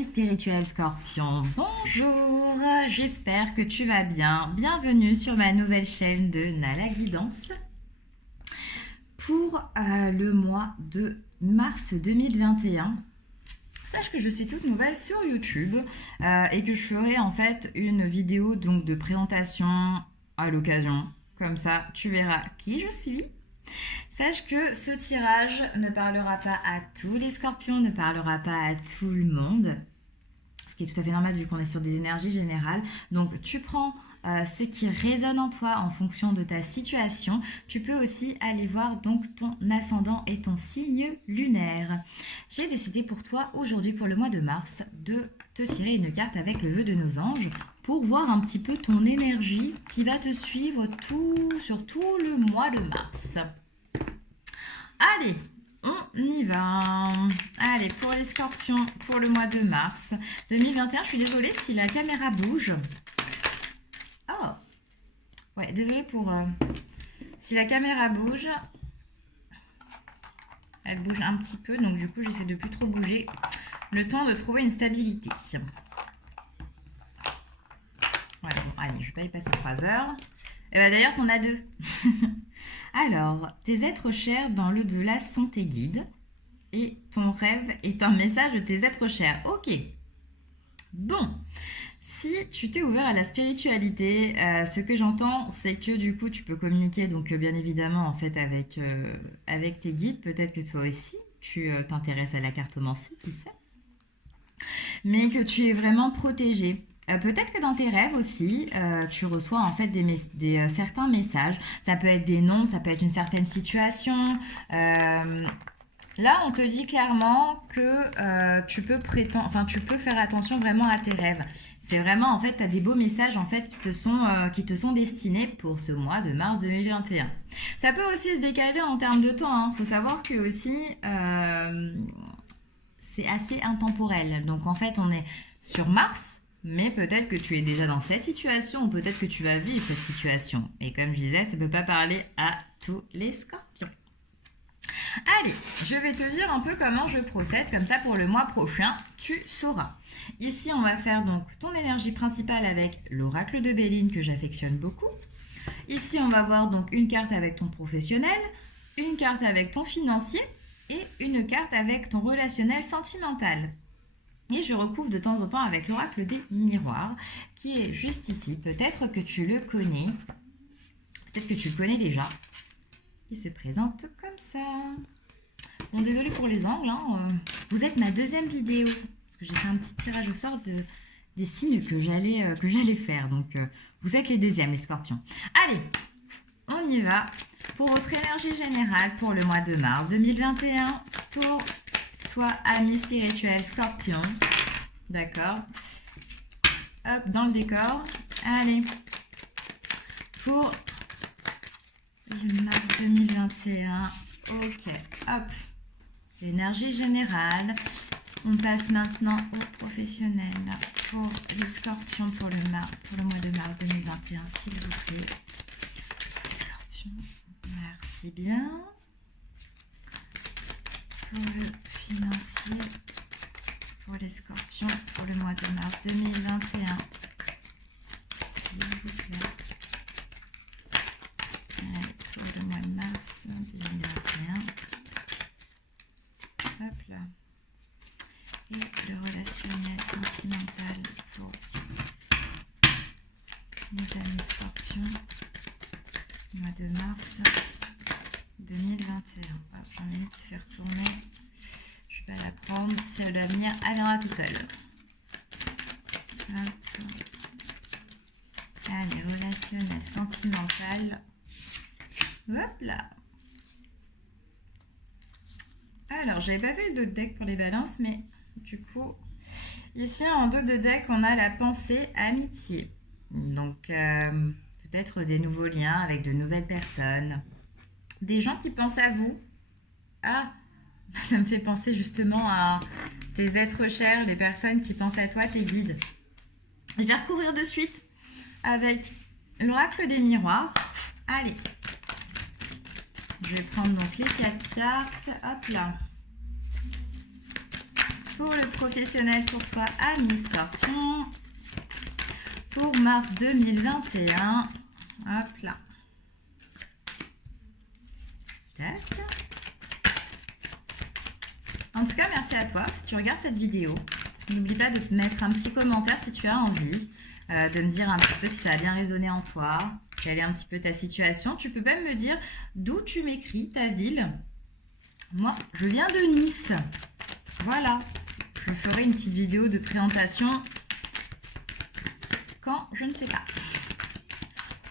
Amis spirituels Scorpion, bonjour, j'espère que tu vas bien. Bienvenue sur ma nouvelle chaîne de Nala Guidance pour le mois de mars 2021. Sache que je suis toute nouvelle sur YouTube et que je ferai en fait une vidéo donc de présentation à l'occasion. Comme ça, tu verras qui je suis. Sache que ce tirage ne parlera pas à tous les scorpions, ne parlera pas à tout le monde, ce qui est tout à fait normal vu qu'on est sur des énergies générales. Donc tu prends ce qui résonne en toi en fonction de ta situation. Tu peux aussi aller voir donc ton ascendant et ton signe lunaire. J'ai décidé pour toi aujourd'hui, pour le mois de mars, de te tirer une carte avec le vœu de nos anges pour voir un petit peu ton énergie qui va te suivre sur tout le mois de mars. Allez, on y va. Allez, pour les scorpions, pour le mois de mars 2021, je suis désolée si la caméra bouge. Oh, ouais, désolée pour... si la caméra bouge, elle bouge un petit peu, donc du coup, j'essaie de plus trop bouger. Le temps de trouver une stabilité. Ouais, bon, allez, je ne vais pas y passer 3 heures. Et bien d'ailleurs, t'en as 2. Alors, tes êtres chers dans l'au-delà sont tes guides. Et ton rêve est un message de tes êtres chers. Ok. Bon. Si tu t'es ouvert à la spiritualité, ce que j'entends, c'est que du coup, tu peux communiquer, donc bien évidemment, en fait, avec tes guides. Peut-être que toi aussi, tu t'intéresses à la cartomancie, qui sait. Mais que tu es vraiment protégé. Peut-être que dans tes rêves aussi, tu reçois en fait certains messages. Ça peut être des noms, ça peut être une certaine situation. Là, on te dit clairement que tu peux faire attention vraiment à tes rêves. C'est vraiment, en fait, tu as des beaux messages en fait qui te sont destinés pour ce mois de mars 2021. Ça peut aussi se décaler en termes de temps. Faut savoir que aussi, c'est assez intemporel. Donc en fait, on est sur Mars. Mais peut-être que tu es déjà dans cette situation ou peut-être que tu vas vivre cette situation. Et comme je disais, ça ne peut pas parler à tous les scorpions. Allez, je vais te dire un peu comment je procède. Comme ça, pour le mois prochain, tu sauras. Ici, on va faire donc ton énergie principale avec l'oracle de Béline que j'affectionne beaucoup. Ici, on va voir donc une carte avec ton professionnel, une carte avec ton financier et une carte avec ton relationnel sentimental. Et je recouvre de temps en temps avec l'oracle des miroirs, qui est juste ici. Peut-être que tu le connais. Peut-être que tu le connais déjà. Il se présente comme ça. Bon, désolé pour les angles. Vous êtes ma deuxième vidéo. Parce que j'ai fait un petit tirage au sort des signes que j'allais faire. Donc, vous êtes les deuxièmes, les scorpions. Allez, on y va. Pour votre énergie générale pour le mois de mars 2021. Pour... toi, ami spirituel, scorpion. D'accord. Hop, dans le décor. Allez. Pour mars 2021. Ok. Hop. L'énergie générale. On passe maintenant au professionnel. Pour les scorpions pour le mois de mars 2021, s'il vous plaît. Scorpion. Merci bien. Pour le financier, pour les scorpions, pour le mois de mars 2021. S'il vous plaît. Allez, pour le mois de mars 2021. Hop là. Et le relationnel sentimental pour mes amis scorpions. Mois de mars 2021. Hop, j'en ai une qui s'est retournée. Je vais la prendre. Si elle doit venir, elle viendra toute seule. Hop. Allez, relationnel, sentimental. Hop là. Alors, j'avais pas fait le dos de deck pour les balances, mais du coup, ici en dos de deck, on a la pensée amitié. Donc, peut-être des nouveaux liens avec de nouvelles personnes. Des gens qui pensent à vous. Ah, ça me fait penser justement à tes êtres chers, les personnes qui pensent à toi, tes guides. Je vais recouvrir de suite avec l'oracle des miroirs. Allez. Je vais prendre donc les 4 cartes. Hop là. pour le professionnel pour toi, ami Scorpion, pour mars 2021. Hop là. Tac. En tout cas, merci à toi. Si tu regardes cette vidéo, n'oublie pas de mettre un petit commentaire si tu as envie, de me dire un petit peu si ça a bien résonné en toi, quelle est un petit peu ta situation. Tu peux même me dire d'où tu m'écris, ta ville. Moi, je viens de Nice. Voilà. Je ferai une petite vidéo de présentation quand je ne sais pas.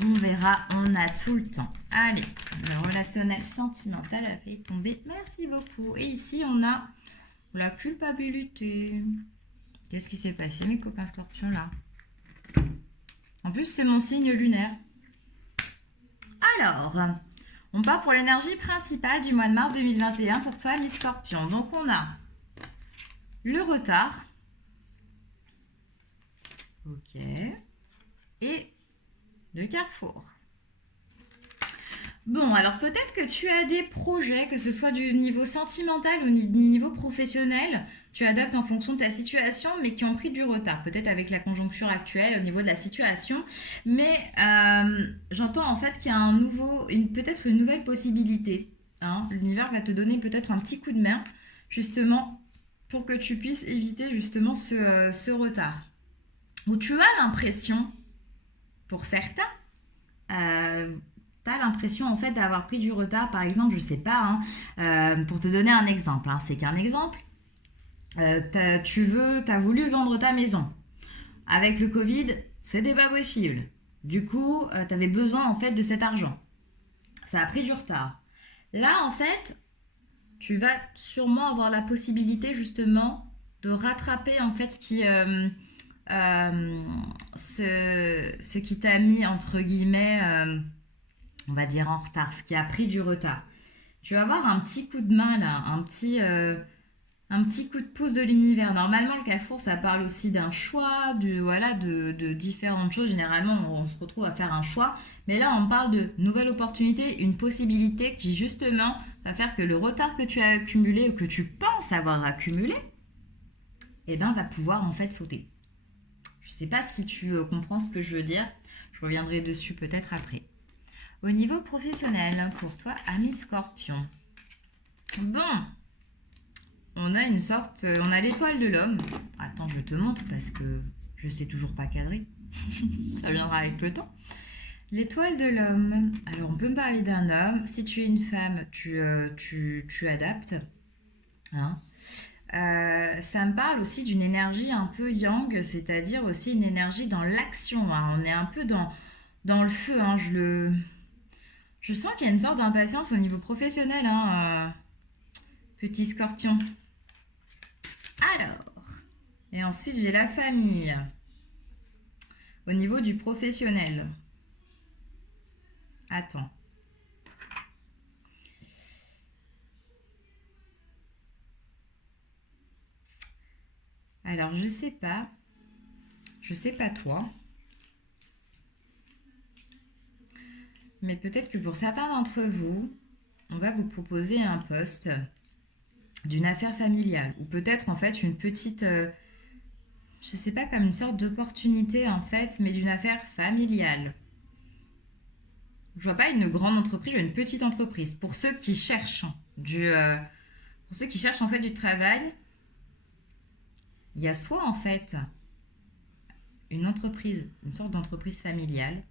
On verra, on a tout le temps. Allez, le relationnel sentimental a fait tomber. Merci beaucoup. Et ici, on a la culpabilité. Qu'est-ce qui s'est passé, mes copains scorpions, là? En plus, c'est mon signe lunaire. Alors, on part pour l'énergie principale du mois de mars 2021 pour toi, mi Scorpion. Donc, on a le retard. Ok. Et le carrefour. Bon, alors peut-être que tu as des projets, que ce soit du niveau sentimental ou du niveau professionnel, tu adaptes en fonction de ta situation, mais qui ont pris du retard, peut-être avec la conjoncture actuelle au niveau de la situation. Mais j'entends en fait qu'il y a peut-être une nouvelle possibilité. Hein. L'univers va te donner peut-être un petit coup de main, justement, pour que tu puisses éviter justement ce retard. Où tu as l'impression, pour certains, tu as l'impression en fait d'avoir pris du retard, par exemple, je sais pas, pour te donner un exemple, c'est qu'un exemple, t'as voulu vendre ta maison. Avec le Covid, c'était pas possible. Du coup, tu avais besoin en fait de cet argent. Ça a pris du retard. Là, en fait, tu vas sûrement avoir la possibilité justement de rattraper en fait ce qui t'a mis entre guillemets on va dire en retard, ce qui a pris du retard. Tu vas avoir un petit coup de main là, un petit coup de pouce de l'univers. Normalement, le carrefour, ça parle aussi d'un choix, de différentes choses. Généralement, on se retrouve à faire un choix. Mais là, on parle de nouvelles opportunités, une possibilité qui, justement, va faire que le retard que tu as accumulé ou que tu penses avoir accumulé, va pouvoir, en fait, sauter. Je ne sais pas si tu comprends ce que je veux dire. Je reviendrai dessus peut-être après. Au niveau professionnel, pour toi, ami Scorpion. Bon, on a on a l'étoile de l'homme. Attends, je te montre parce que je sais toujours pas cadrer. Ça viendra avec le temps. L'étoile de l'homme. Alors, on peut me parler d'un homme. Si tu es une femme, tu adaptes. Hein. Ça me parle aussi d'une énergie un peu yang, c'est-à-dire aussi une énergie dans l'action. Hein. On est un peu dans le feu. Hein. Je sens qu'il y a une sorte d'impatience au niveau professionnel, petit scorpion. Alors, et ensuite j'ai la famille. Au niveau du professionnel. Attends. Alors, je sais pas. Je sais pas toi. Mais peut-être que pour certains d'entre vous, on va vous proposer un poste d'une affaire familiale. Ou peut-être en fait une petite, je sais pas, comme une sorte d'opportunité en fait, mais d'une affaire familiale. Je vois pas une grande entreprise, je vois une petite entreprise. Pour ceux qui cherchent pour ceux qui cherchent en fait du travail, il y a soit en fait une entreprise, une sorte d'entreprise familiale.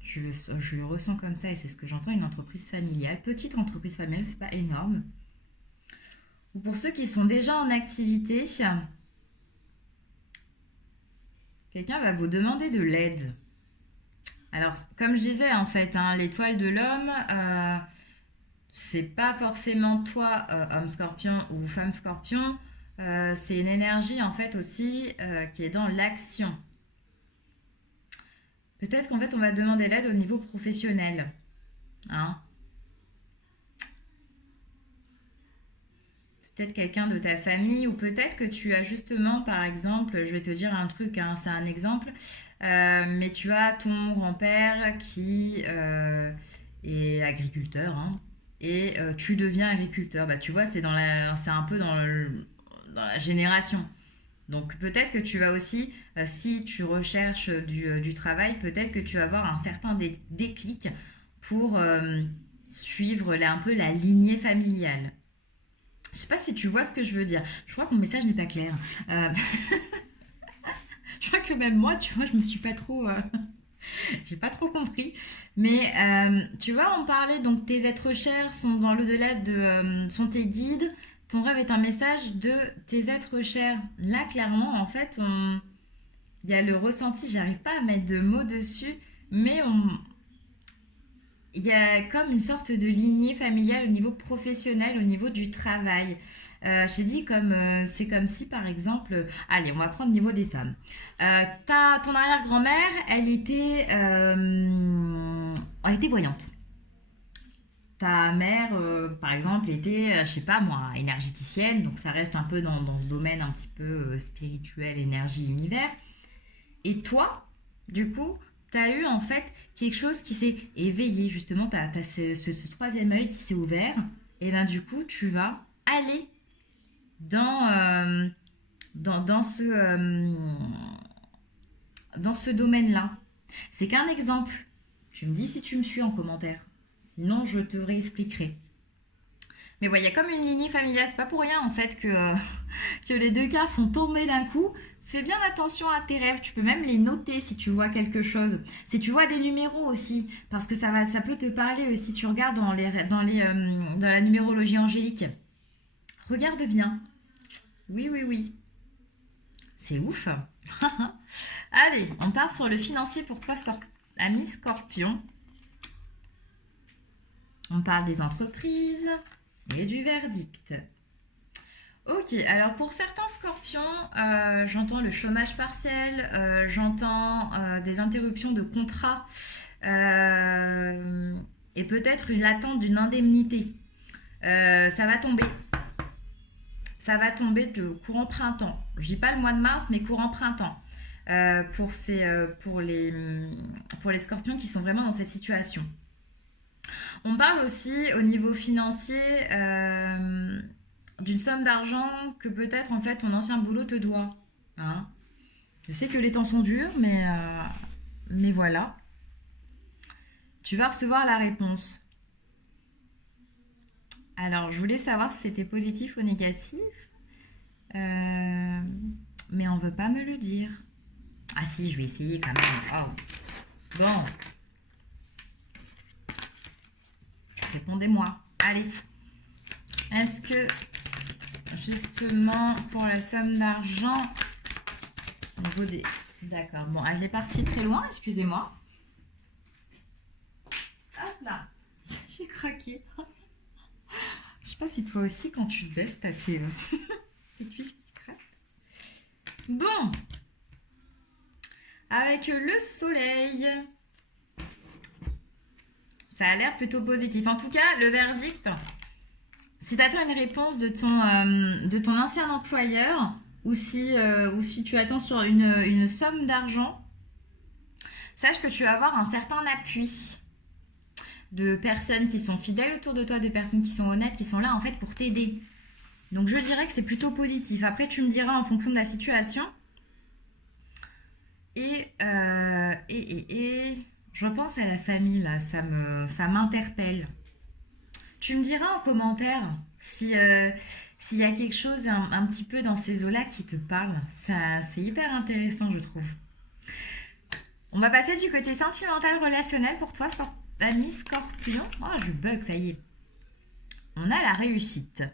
Je le ressens comme ça et c'est ce que j'entends, une entreprise familiale, petite entreprise familiale, c'est pas énorme. Ou pour ceux qui sont déjà en activité, quelqu'un va vous demander de l'aide. Alors, comme je disais en fait, l'étoile de l'homme, c'est pas forcément toi, homme scorpion ou femme scorpion, c'est une énergie en fait aussi qui est dans l'action. Peut-être qu'en fait, on va demander l'aide au niveau professionnel. Hein. Peut-être quelqu'un de ta famille ou peut-être que tu as justement, par exemple, je vais te dire un truc, c'est un exemple, mais tu as ton grand-père qui est agriculteur, et tu deviens agriculteur. Bah, tu vois, c'est un peu dans la génération. Donc peut-être que tu vas aussi, si tu recherches du travail, peut-être que tu vas avoir un certain déclic pour suivre un peu la lignée familiale. Je sais pas si tu vois ce que je veux dire. Je crois que mon message n'est pas clair. Euh, je crois que même moi, tu vois, je me suis pas trop, j'ai pas trop compris. Mais tu vois, on parlait donc tes êtres chers sont dans l'au-delà sont tes guides. Ton rêve est un message de tes êtres chers. Là, clairement, en fait, il y a le ressenti. J'arrive pas à mettre de mots dessus, mais il y a comme une sorte de lignée familiale au niveau professionnel, au niveau du travail. J'ai dit comme c'est comme si par exemple, allez, on va prendre au niveau des femmes. Ton arrière-grand-mère, elle était voyante. Ta mère, par exemple, était, je sais pas moi, énergéticienne, donc ça reste un peu dans ce domaine un petit peu spirituel, énergie, univers. Et toi, du coup, tu as eu en fait quelque chose qui s'est éveillé, justement, tu as, ce troisième œil qui s'est ouvert, et ben du coup, tu vas aller dans, dans ce domaine-là. C'est qu'un exemple. Tu me dis si tu me suis en commentaire. Sinon, je te réexpliquerai. Mais ouais, il y a comme une lignée familiale. C'est pas pour rien en fait que les deux cartes sont tombées d'un coup. Fais bien attention à tes rêves. Tu peux même les noter si tu vois quelque chose. Si tu vois des numéros aussi, parce que ça peut te parler aussi. Tu regardes dans la numérologie angélique. Regarde bien. Oui, oui, oui. C'est ouf. Allez, on part sur le financier pour toi, ami Scorpion. On parle des entreprises et du verdict. Ok, alors pour certains scorpions, j'entends le chômage partiel, j'entends des interruptions de contrat euh, et peut-être l'attente d'une indemnité. Ça va tomber. Ça va tomber de courant printemps. Je dis pas le mois de mars, mais courant printemps. Pour les scorpions qui sont vraiment dans cette situation. On parle aussi au niveau financier d'une somme d'argent que peut-être en fait ton ancien boulot te doit. Hein. Je sais que les temps sont durs, mais voilà. Tu vas recevoir la réponse. Alors, je voulais savoir si c'était positif ou négatif, euh, mais on veut pas me le dire. Ah si, je vais essayer quand même. Oh. Bon, répondez-moi. Allez. Est-ce que justement pour la somme d'argent au niveau des... D'accord. Bon, elle est partie très loin, excusez-moi. Hop là. J'ai craqué. Je sais pas si toi aussi, quand tu te baisses, t'as tes cuisses qui se craquent. Bon. Avec le soleil. Ça a l'air plutôt positif. En tout cas, le verdict, si tu attends une réponse de ton ancien employeur ou si tu attends sur une somme d'argent, sache que tu vas avoir un certain appui de personnes qui sont fidèles autour de toi, de personnes qui sont honnêtes, qui sont là en fait pour t'aider. Donc je dirais que c'est plutôt positif. Après, tu me diras en fonction de la situation. Et je pense à la famille là, ça m'interpelle. Tu me diras en commentaire s'il y a quelque chose un petit peu dans ces eaux-là qui te parle. Ça, c'est hyper intéressant, je trouve. On va passer du côté sentimental relationnel pour toi, ami Scorpion. Oh, je bug, ça y est. On a la réussite.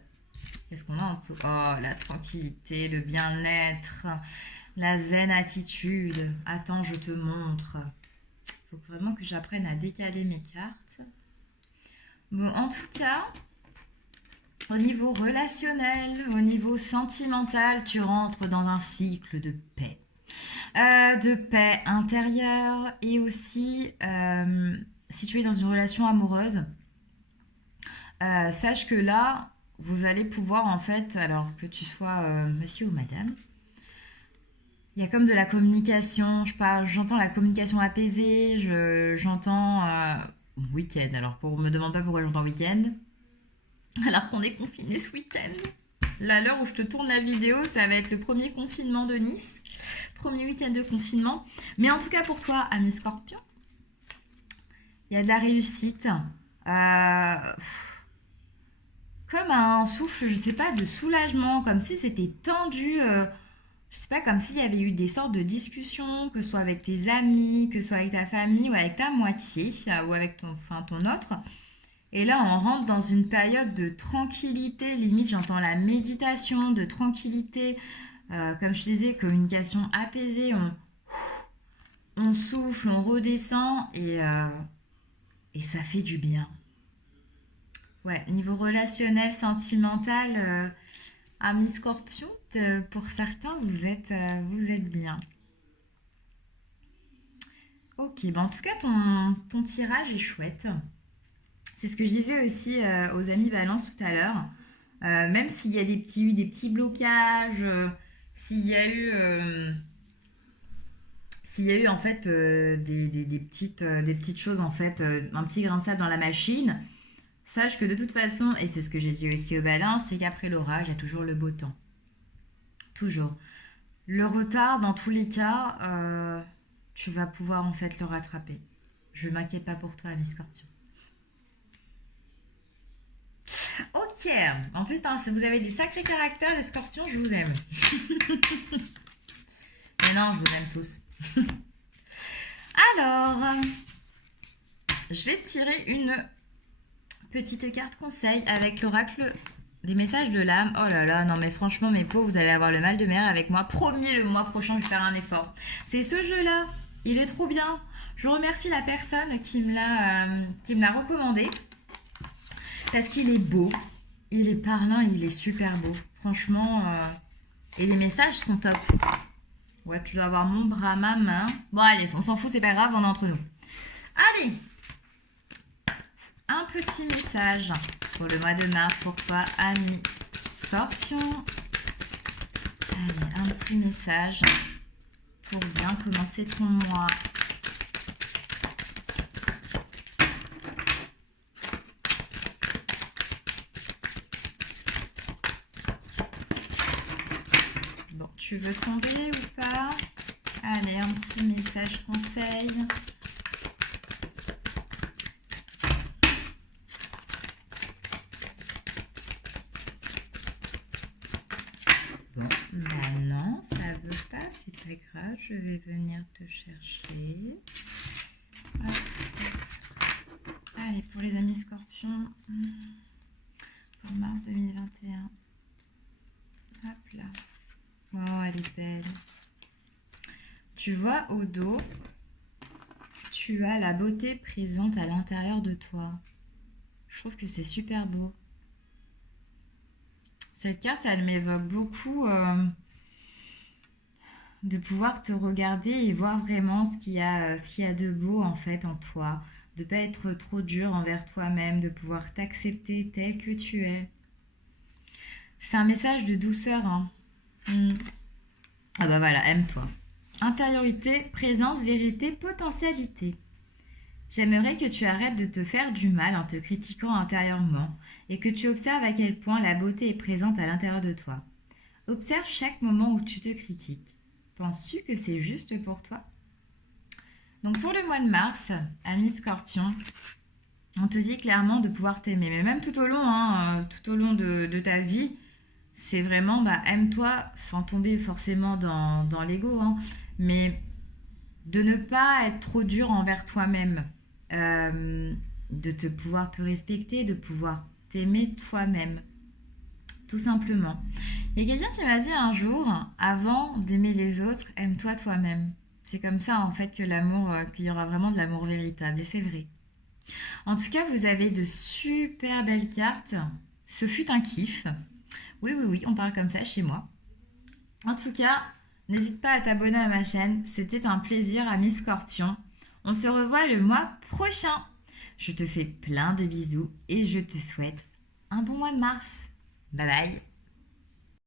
Qu'est-ce qu'on a en dessous? Oh, la tranquillité, le bien-être, la zen attitude. Attends, je te montre. Il faut vraiment que j'apprenne à décaler mes cartes. Bon, en tout cas, au niveau relationnel, au niveau sentimental, tu rentres dans un cycle de paix. De paix intérieure et aussi, si tu es dans une relation amoureuse, sache que là, vous allez pouvoir en fait, alors que tu sois monsieur ou madame, il y a comme de la communication, j'entends la communication apaisée, j'entends week-end. Alors, me demande pas pourquoi j'entends week-end. alors qu'on est confiné ce week-end. Là, à l'heure où je te tourne la vidéo, ça va être le premier confinement de Nice. Premier week-end de confinement. Mais en tout cas pour toi, ami Scorpion, il y a de la réussite. Comme un souffle, je sais pas, de soulagement, comme si c'était tendu. Je sais pas, comme s'il y avait eu des sortes de discussions, que ce soit avec tes amis, que ce soit avec ta famille ou avec ta moitié, ou avec ton autre. Et là, on rentre dans une période de tranquillité, limite j'entends la méditation, de tranquillité, comme je disais, communication apaisée, on souffle, on redescend et ça fait du bien. Ouais, niveau relationnel, sentimental, ami Scorpion, pour certains, vous êtes bien. Ok, ben en tout cas, ton tirage est chouette. C'est ce que je disais aussi aux amis Balance tout à l'heure. Même s'il y a des petits blocages, s'il y a eu, s'il y a eu en fait des petites choses en fait, un petit grain de sable dans la machine, sache que de toute façon, et c'est ce que j'ai dit aussi aux balances, c'est qu'après l'orage, il y a toujours le beau temps. Toujours. Le retard, dans tous les cas, tu vas pouvoir en fait le rattraper. Je ne m'inquiète pas pour toi, ami Scorpion. Ok. En plus, vous avez des sacrés caractères, les Scorpions, je vous aime. Mais non, je vous aime tous. Alors, je vais tirer une petite carte conseil avec l'oracle des messages de l'âme. Oh là là, non mais franchement, mes pauvres, vous allez avoir le mal de mer avec moi. Promis, le mois prochain, je vais faire un effort. C'est ce jeu-là. Il est trop bien. Je remercie la personne qui me l'a recommandé. Parce qu'il est beau. Il est parlant, il est super beau. Franchement, et les messages sont top. Ouais, tu dois avoir mon bras, ma main. Bon, allez, on s'en fout, c'est pas grave, on est entre nous. Allez, un petit message pour le mois de mars pour toi, ami Scorpion. Allez, un petit message pour bien commencer ton mois. Bon, tu veux tomber ou pas? Allez, un petit message conseil. Bon, bah non, ça veut pas, c'est pas grave, je vais venir te chercher. Hop. Allez, pour les amis Scorpions, pour mars 2021. Hop là. Oh, elle est belle. Tu vois, au dos, tu as la beauté présente à l'intérieur de toi. Je trouve que c'est super beau. Cette carte, elle m'évoque beaucoup de pouvoir te regarder et voir vraiment ce qu'il y a de beau en fait en toi. De ne pas être trop dur envers toi-même, de pouvoir t'accepter tel que tu es. C'est un message de douceur. Hein. Ah bah voilà, aime-toi. Intériorité, présence, vérité, potentialité. J'aimerais que tu arrêtes de te faire du mal en te critiquant intérieurement et que tu observes à quel point la beauté est présente à l'intérieur de toi. Observe chaque moment où tu te critiques. Penses-tu que c'est juste pour toi? Donc pour le mois de mars, ami Scorpion, on te dit clairement de pouvoir t'aimer. Mais même tout au long, tout au long de ta vie, c'est vraiment aime-toi sans tomber forcément dans l'ego. Mais de ne pas être trop dur envers toi-même. De pouvoir te respecter, de pouvoir t'aimer toi-même. Tout simplement. Il y a quelqu'un qui m'a dit un jour, avant d'aimer les autres, aime-toi toi-même. C'est comme ça en fait que qu'il y aura vraiment de l'amour véritable. Et c'est vrai. En tout cas, vous avez de super belles cartes. Ce fut un kiff. Oui, on parle comme ça chez moi. En tout cas, n'hésite pas à t'abonner à ma chaîne. C'était un plaisir, ami Scorpion. On se revoit le mois prochain. Je te fais plein de bisous et je te souhaite un bon mois de mars. Bye bye.